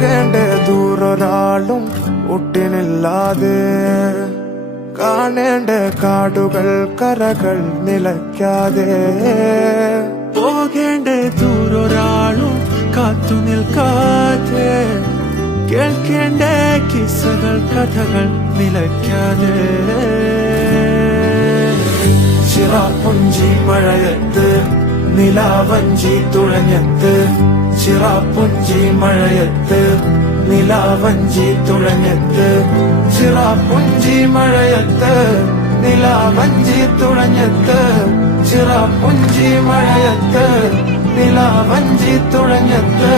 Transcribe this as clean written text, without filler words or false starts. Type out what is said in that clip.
പോകേണ്ട ദൂരൊരാളും ഒട്ടിനില്ലാതെ കാണേണ്ട കാടുകൾ കരകൾ നിലയ്ക്കാതെ പോകേണ്ട ദൂരൊരാളും കാത്തു നിൽക്കാതെ കേൾക്കേണ്ട കിസ്സകൾ കഥകൾ നിലയ്ക്കാതെ ചിറാപ്പുഞ്ചി മഴയത്ത് നിലാവഞ്ചി തുഴഞ്ഞത്ത് ചിറാപ്പുഞ്ചി മഴയത്ത് നിലാവഞ്ചി തുഴഞ്ഞത്ത് ചിറാപ്പുഞ്ചി മഴയത്ത് നിലാവഞ്ചി തുഴഞ്ഞത്ത് ചിറാപ്പുഞ്ചി മഴയത്ത് നിലാവഞ്ചി തുഴഞ്ഞത്ത്